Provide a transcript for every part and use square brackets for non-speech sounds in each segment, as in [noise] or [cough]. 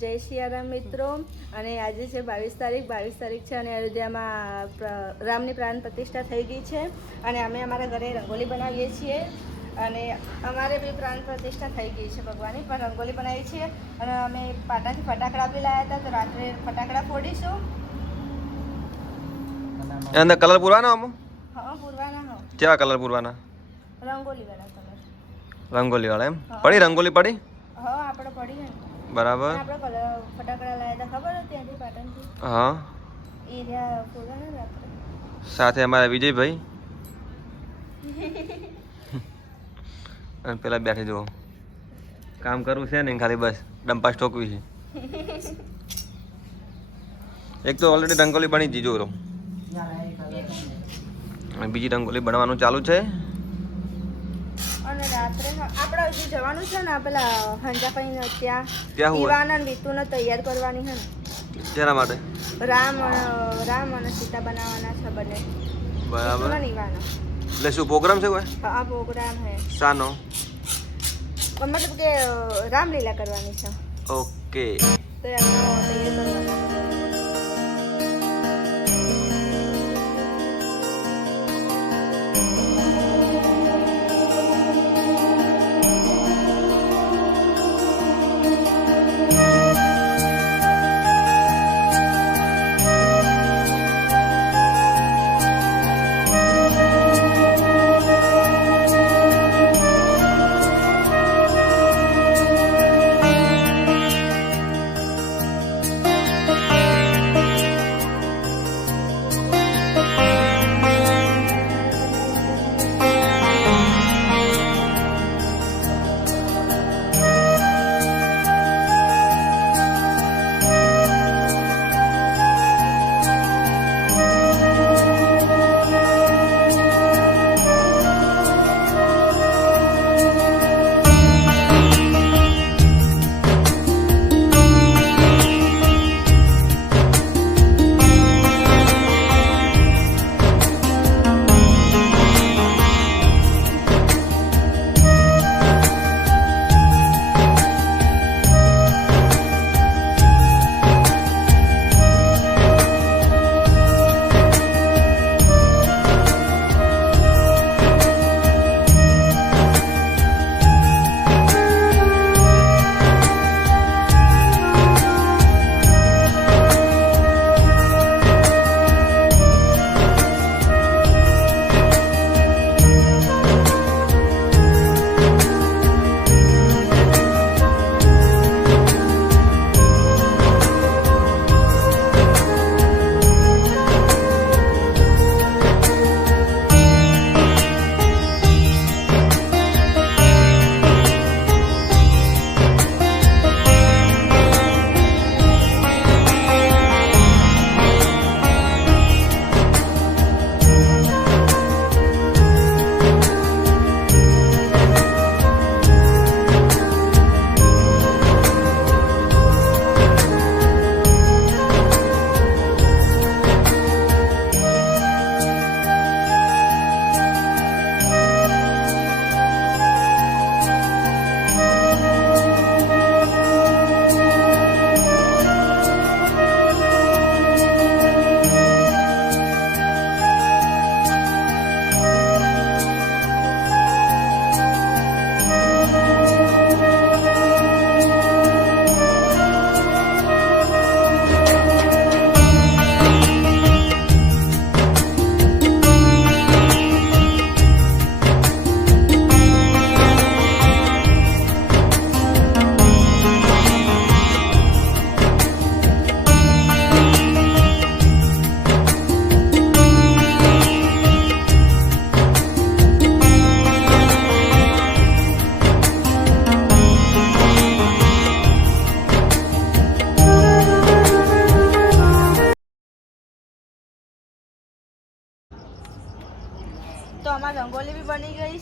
જય સિયારામ મિત્રો. અને આજે છે બાવીસ તારીખ. બાવીસ તારીખ છે અને અયોધ્યામાં રામની પ્રાણ પ્રતિષ્ઠા થઈ ગઈ છે. અને અમે અમારા ઘરે રંગોલી બનાવીએ છીએ. અને અમારે બી પ્રાણ પ્રતિષ્ઠા થઈ ગઈ છે ભગવાનની. પણ રંગોલી બનાવીએ છીએ. અને અમે પાટાથી ફટાકડા બી લાવ્યા હતા. તો રાત્રે ફટાકડા ફોડીશું. અંદર કલર પૂરવાનો આમાં હા પૂરવાના હો કેવા કલર પૂરવાના? રંગોલી વાળા કલર રંગોલી વાળા એમ? પડી રંગોલી પડી? હા આપણે પડી બરાબર. આપણે કલર ફટાકડા લાવ્યા હતા ખબર હતી ત્યાંથી પાટણથી? હા. સાથે અમારા વિજયભાઈ. [laughs] અને પેલા બેઠી જુઓ. કામ કરવું છે ને ખાલી બસ. ડંપાસ ઠોકવી છે. [laughs] એક તો ઓલરેડી રંગોલી બની જ જોરો અને બીજી રંગોલી બનવાનું ચાલુ છે. રાત્રે આપણે હજી જવાનું છે ને પેલા હંજાભાઈ ત્યાં. હું ઈવાન અને વિતુને તૈયાર કરવાની છે ને. તેના માટે? રામ રામ અને સીતા બનાવવાના છે બને. બરાબર. એટલે શું પ્રોગ્રામ છે કોઈ? આ પ્રોગ્રામ હે. સાનો મતલબ કે રામલીલા કરવાની છે. ઓકે. તો તૈયાર કરવાના.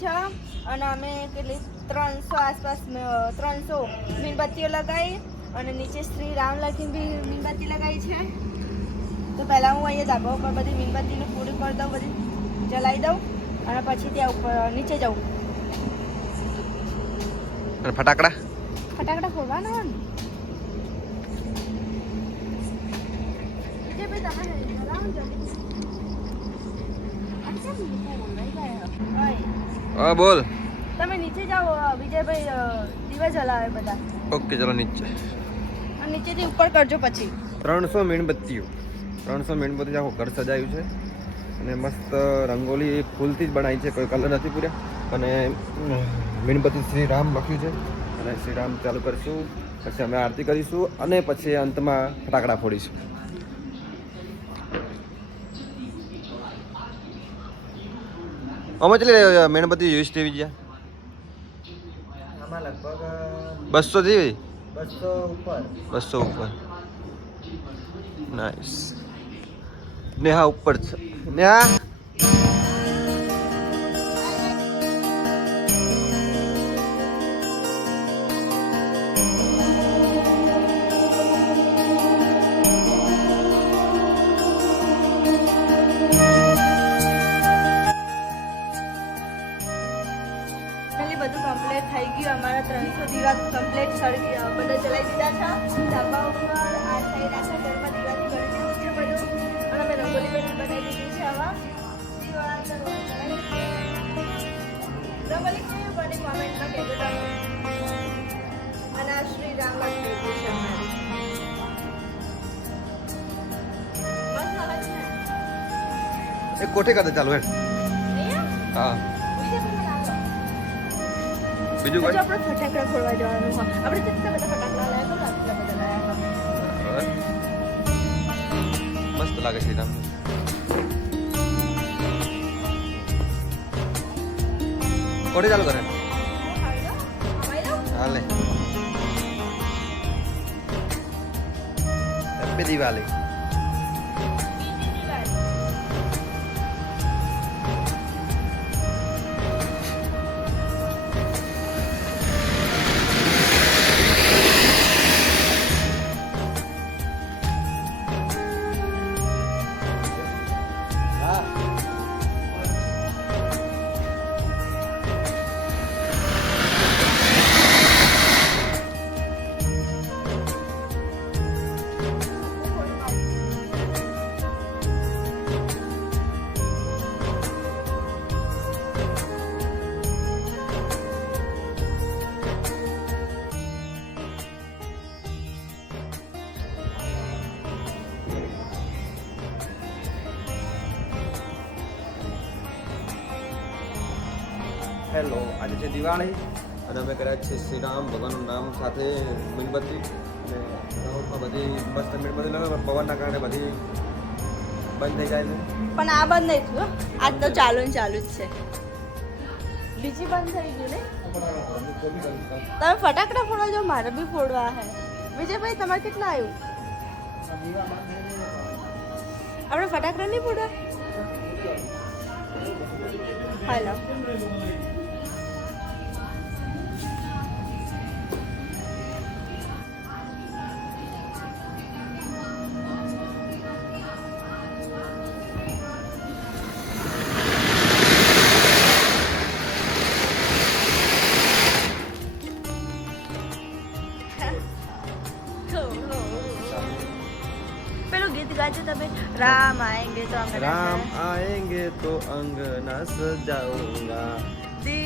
છે અને અમે કેટલી ત્રણસો આસપાસ ત્રણસો મીણબત્તીઓ લગાવી અને નીચે શ્રી રામ બી મીણબત્તી લગાવી છે. તો પહેલાં હું અહીંયા ધાબા ઉપર બધી મીણબત્તીને પૂરી કરી દઉં બધી જલાવી દઉં અને પછી ત્યાં ઉપર નીચે જાઉં. અને ફટાકડા? ફટાકડા ફોડવાના તમે ને? જલ્દી. હા બોલ. તમે નીચે જાઓ વિજયભાઈ દીવા જલાવે બધા. ઓકે ચલો નીચે. અને નીચેથી ઉપર કરજો પછી. ત્રણસો મીણબત્તીઓ. ત્રણસો મીણબત્તી આખું ઘર સજાયું છે. અને મસ્ત રંગોલી ફૂલથી જ બનાવી છે. કોઈ કલર નથી પૂર્યા. અને મીણબત્તી શ્રી રામ લખ્યું છે. અને શ્રી રામ ચાલુ કરીશું. પછી અમે આરતી કરીશું. અને પછી અંતમાં ફટાકડા ફોડીશું. અમે ચલી મીણબત્તી જોઈશ તેવી જ્યાં બસો જેવી? બસો ઉપર. બસો ઉપર. નાઇસ નેહા ઉપર છે. નેહા? એક કોઠે કાતે ચાલુ હે હા. બીજે કોઈ? આપણે ફટાકડા ફોડવા જવાનું હોય. આપણે કેટલા બધા ફટાકડા લાયા કેટલા બધા લાયા મસ્ત લાગે છે તમને કોઠે ચાલુ કરે? હાલે. હેપી દિવાળી હેલો આજે છે દિવાળી અને અમે કર્યા છે શ્રી રામ, ભગવાનનું નામ સાથે મીણબત્તી. અને બધી મસ્ત મીણબત્તી લગાવે પવનના કારણે બધી બંધ થઈ જાય છે. પણ આ બંધ નહીં થયું આજ તો ચાલુ ને ચાલુ જ છે. બીજી બંધ થઈ ગયું ને? તમે ફટાકડા ફોડવા જાઓ મારે બી ફોડવા હે. વિજયભાઈ, તમારે કેટલા આવ્યું આપણે ફટાકડા નહીં ફોડવા? હાલો. ગાજો તમે રામ આएंगे તો અંગના રામ આएंगे तो અંગના સજાઉંગા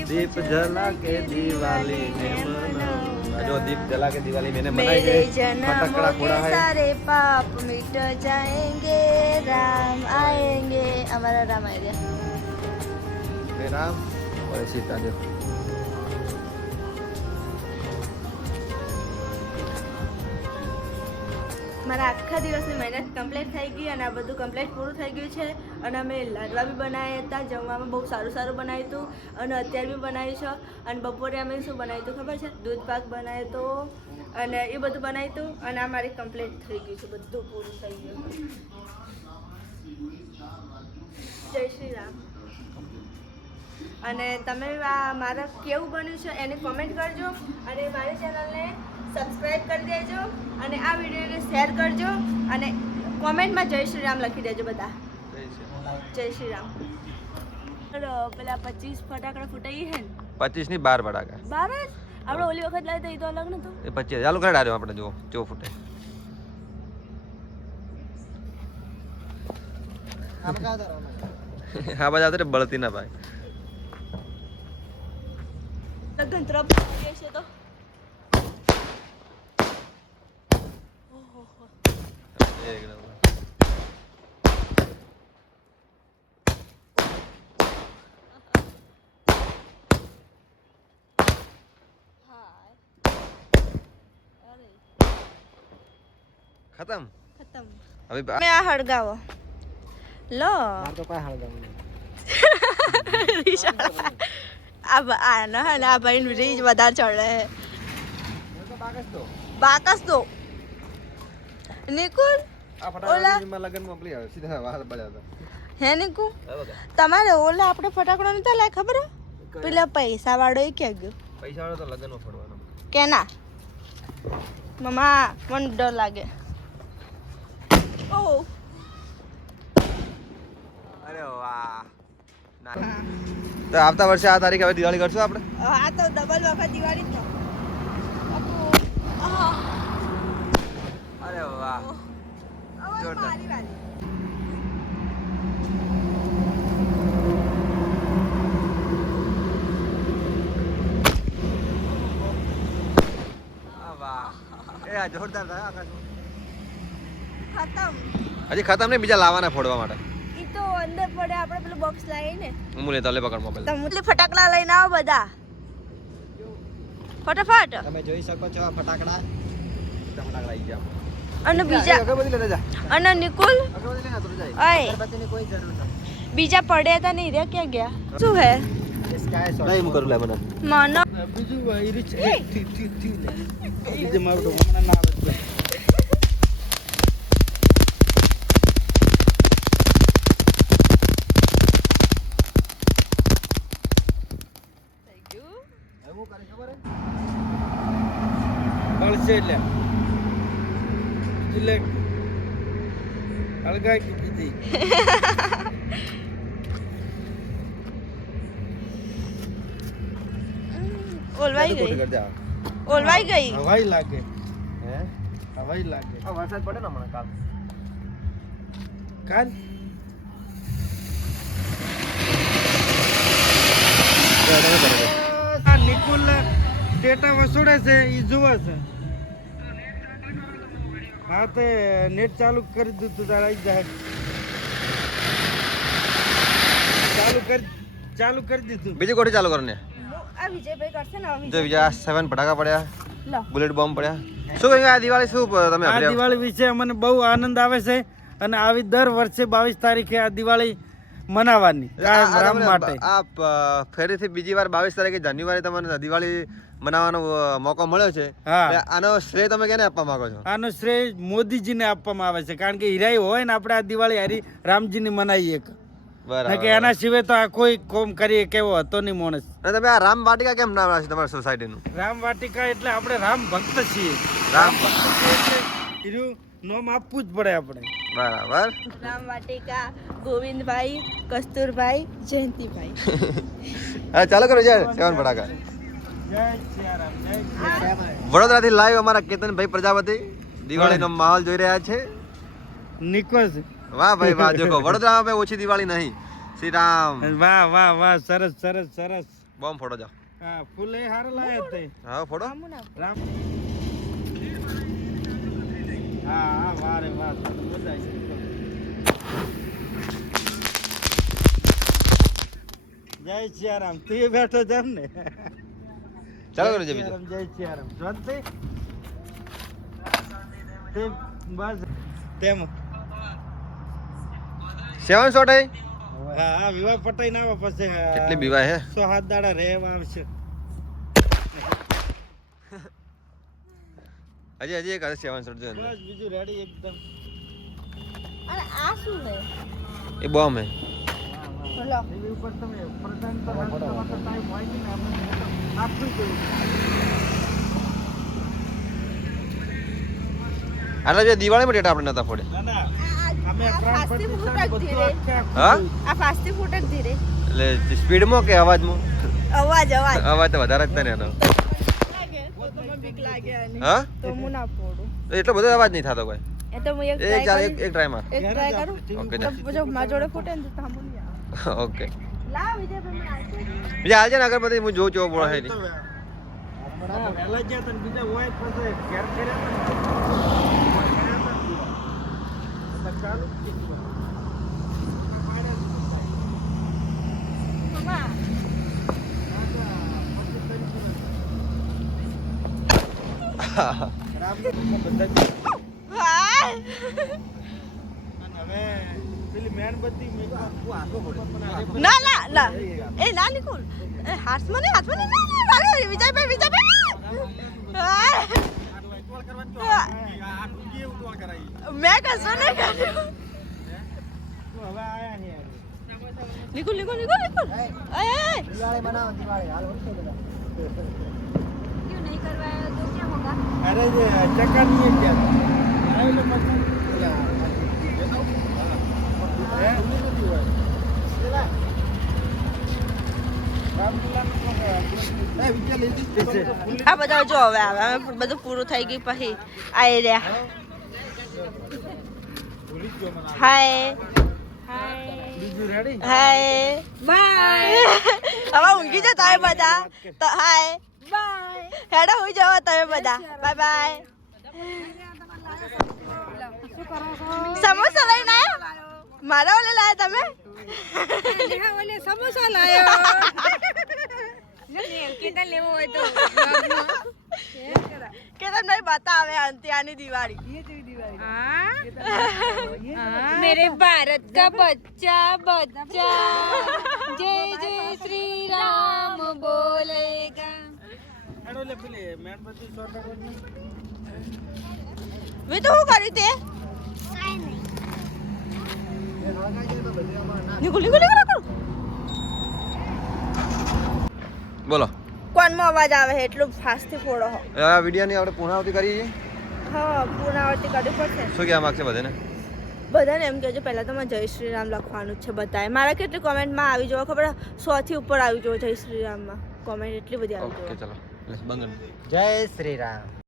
દીપ જલા કે દિવાળી ને મનાઉંગા. જો દીપ જલા કે દિવાળી મેને મનાઈ ગઈ ફટાકડા ફોડા હે સારે પાપ મિટ જાएंगे રામ આएंगे અમારા રામ આવી ગયા રામ और सीता देव મારા આખા દિવસની મહેનત કમ્પ્લીટ થઈ ગઈ અને આ બધું કમ્પ્લીટ પૂરું થઈ ગયું છે. અને અમે લાડવા બી બનાવ્યા હતા, જમવામાં બહુ સારું સારું બનાવ્યું હતું. અને અત્યારે બી બનાવ્યું છે. અને બપોરે અમે શું બનાવ્યું હતું ખબર છે? દૂધ પાક બનાવ્યો હતો. અને એ બધું બનાવ્યું હતું. અને આ મારી કમ્પ્લીટ થઈ ગયું છે. બધું પૂરું થઈ ગયું. જય શ્રી રામ. અને તમે મારા કેવું બન્યું છે એને કોમેન્ટ કરજો. અને મારી ચેનલને સબસ્ક્રાઈબ કરી દેજો અને આ વિડીયોને શેર કરજો અને કોમેન્ટમાં જય શ્રી રામ લખી દેજો બધા. જય શ્રી રામ. ચલો, પેલા પચીસ ફટાકડા ફૂટાઈ હે પચીસની બાર ફટાકા બાર જ? આપણે ઓલી વખત લાવી તો એ તો અલગ નતું. એ પચીસ. ચાલુ કરે ડાર્યો આપણે જો જો ફૂટે. આ બધા આવતો બળતી ના ભાઈ. લગ્ન તરફ છે તો. એક નંબર. ખતમ? ખતમ. હવે મે આ હળગાવો. લો. આ ભ- આ ના હે ને આ ભાઈ રીજ વધારે ચડે. હે બાકસ તો બાકસ આ ઓલા. હે નિકુ? તમારે ઓલા આપણે ફટાકડો નતા લાય ખબર પેલા પૈસા વાળો એ ક્યાં ગયો. પૈસા વાળો તો લગનમાં ફોડવાનો કેના? મમા મને ડર લાગે. ઓ. અરે વાહ. તો આવતા વર્ષે આ તારીખ હવે દિવાળી કરશું આપણે? આ તો ડબલ વખત દિવાળી જ અરે વાહ. જોરદાર. થાય ખતમ. હજી ખતમ નહીં બીજા લાવવાના ફોડવા માટે. ઈ તો અંદર પડે આપણે પેલું બોક્સ લાવીએ ને. હું લેતો લે પકડ મોબાઈલ તમે એટલે ફટાકડા લઈને આવો બધા. ફટાફટ. તમે જોઈ શકો છો આ ફટાકડા. ફટાકડા આવી ગયા. અને બીજા અગરબત્તી લેતા જા. અને નિકુલ? બીજા પડ્યા હતા નહીં રહ્યા ક્યાં ગયા? શું હે? એ સ્કાય શોટ નહીં કરું લે મને. માનો. બીજું ઈરી થી થી થી લે મારું તો ના આવે બળશે એટલે. એટલે અળગાઈ કીધી ઓલવાઈ ગઈ ઓલવાઈ ગઈ હવાઈ લાગે હે હવાઈ લાગે આ વરસાદ પડે ને હમણાં કાલ કાલ આ નિકુલ ડેટા વસુડે છે એ જુએ છે હા તે નેટ ચાલુ કરી દીધું તારે આવી જાય. ચાલુ કરી ચાલુ કરી દીધું. બીજી કોઠી ચાલુ કરને આ વિજયભાઈ કરશે ને આ જો બીજા સેવન ફટાકા પડ્યા બુલેટ બોમ્બ પડ્યા. શું કહ્યું આ દિવાળી શું તમે આ દિવાળી વિશે અમને બહુ આનંદ આવે છે અને આવી દર વર્ષે બાવીસ તારીખે આ દિવાળી મનાવવાની રામ માટે. આ ફરીથી બીજી વાર બાવીસ તારીખે જાન્યુઆરી તમને દિવાળી મનાવવાનો મોકો મળ્યો છે. આનો શ્રેય તમે કેને આપવા માંગો છો? આનો શ્રેય મોદીજીને આપવામાં આવે છે કારણ કે હીરાઈ હોય ને આપણે આ દિવાળી હારી રામજીની મનાવીએ એક. બરાબર. કે એના સિવાય તો આ કોઈ કોમ કરીએ કેવો હતો નહીં માણસ. તમે આ રામ વાટિકા કેમ નામ રાખ્યું તમારી સોસાયટીનું રામ વાટિકા એટલે આપણે રામ ભક્ત છીએ. રામ એનું નામ આપવું જ પડે આપણે. બરાબર. રામ વાટિકા ગોવિંદભાઈ કસ્તુરભાઈ જયંતિભાઈ. [laughs] હા ચાલો કરો જય સેવન ફટાકા વડોદરાથી લાઈવ અમારા કેતનભાઈ પ્રજાપતિ. દિવાળીનો માહોલ જોઈ રહ્યા છે. નિકોસ વાહ ભાઈ વાહ જોકો વડોદરામાં ભાઈ ઓછી દિવાળી નહીં. શ્રી રામ. વાહ વાહ વાહ સરસ સરસ સરસ. બોમ્બ ફોટો જાઓ. હા ફૂલ હાર હારા લાયા તે. હા ફોટો. રામ હા હા વાહ રે વાહ બધા છે. જય સિયારામ. તું બેઠો જેમ ને? ચાલો કરો જય સિયારામ. શાંતિ? તે બસ. તેમ. સેવન શોટ હે વિવાહ પટાઈ ના આવે પછી. કેટલી વિવાહ હે? સો હાથ દાડા રહેવા આવશે. હજી હજી એક સેવન શોટ જોઈએ બસ બીજું રેડી એકદમ. અરે આ શું હે એ બોમ્બ હે. લો. એ ઉપર તમે પ્રધાન તો માટે ટાઈમ હોય ને આપણે જોઈએ આટલા જે દિવાળીમાં ડેટા આપણે નતા ફોડે ના ના. અમે ત્રણ બધું ધીરે. આખે હા? આ ફાસ્ટ ફૂટ જ ધીરે. એટલે સ્પીડમાં કે અવાજમાં? અવાજ અવાજ. અવાજ તો વધારે જ તને ને એનો. બીક લાગે હા? તો હું ના પોડું. એટલો બધો અવાજ નહીં થતો કોઈ? એ તો હું એક ટ્રાય ચાલ એક કરી એક એક ટ્રાય કરું? ઓકે જો મારા જોડે ફૂટે ને તો સાંભળી ઓકે [laughs] લાવ ને હું જોઉં છું બોળા છે નહીં. પહેલા ગયા હતા બીજા હોય પછી ઘેર કર્યા હતા ચાલુ જ કીધું. અને હવે પેલી મેણબત્તી મેં કીધું, આગો પડે. પણ આજે બધું [laughs] ના ના ના. એ ના નિકુલ. એ હાથમાં નહીં હાથમાં નહીં. ના. નિકુલ નિકુલ નિકુલ નિકુલ. એ, એ. અરે જે આ બધા જો હવે આવે બધું પૂરું થઈ ગયું પછી આવી રહ્યા. હાય રેડી હાય બાય હવે ઊંઘી જાઓ તમે બધા. તો હાય બાય હેડો હોઈ જાઓ તમે બધા. બાય બાય સમોસા લઈને આવ્યા? મારા ઓલે લાયા તમે? સમોસા લાયો. [laughs] કેતન લેવો હોય તો કેતન ભાઈ બતાવે ત્યાંની દિવાળી દિવાળી મેરે ભારત કા બચ્ચા બચ્ચા જય જય શ્રી રામ બોલેગા મેં તો શું કર્યું તે નિકુલ નિકુલ નિકુલ બોલો. કોનમાં અવાજ આવે છે? એટલું ફાસ્ટથી ફોડો હો. આ વિડીયોની આપણે પૂર્ણાવતી કરીએ છીએ હા પુનરાવર્તી કરવી પડશે. શું કહેવા માગશે બધાને? બધાને એમ કહેજો પહેલાં તો જય શ્રી રામ લખવાનું જ છે બધાએ. મારા કેટલી કોમેન્ટમાં આવી જવો ખબર સો થી ઉપર આવી જવો જય શ્રી રામમાં કોમેન્ટ એટલી બધી આવી ઓકે જવો ચલો બંધ જય શ્રી રામ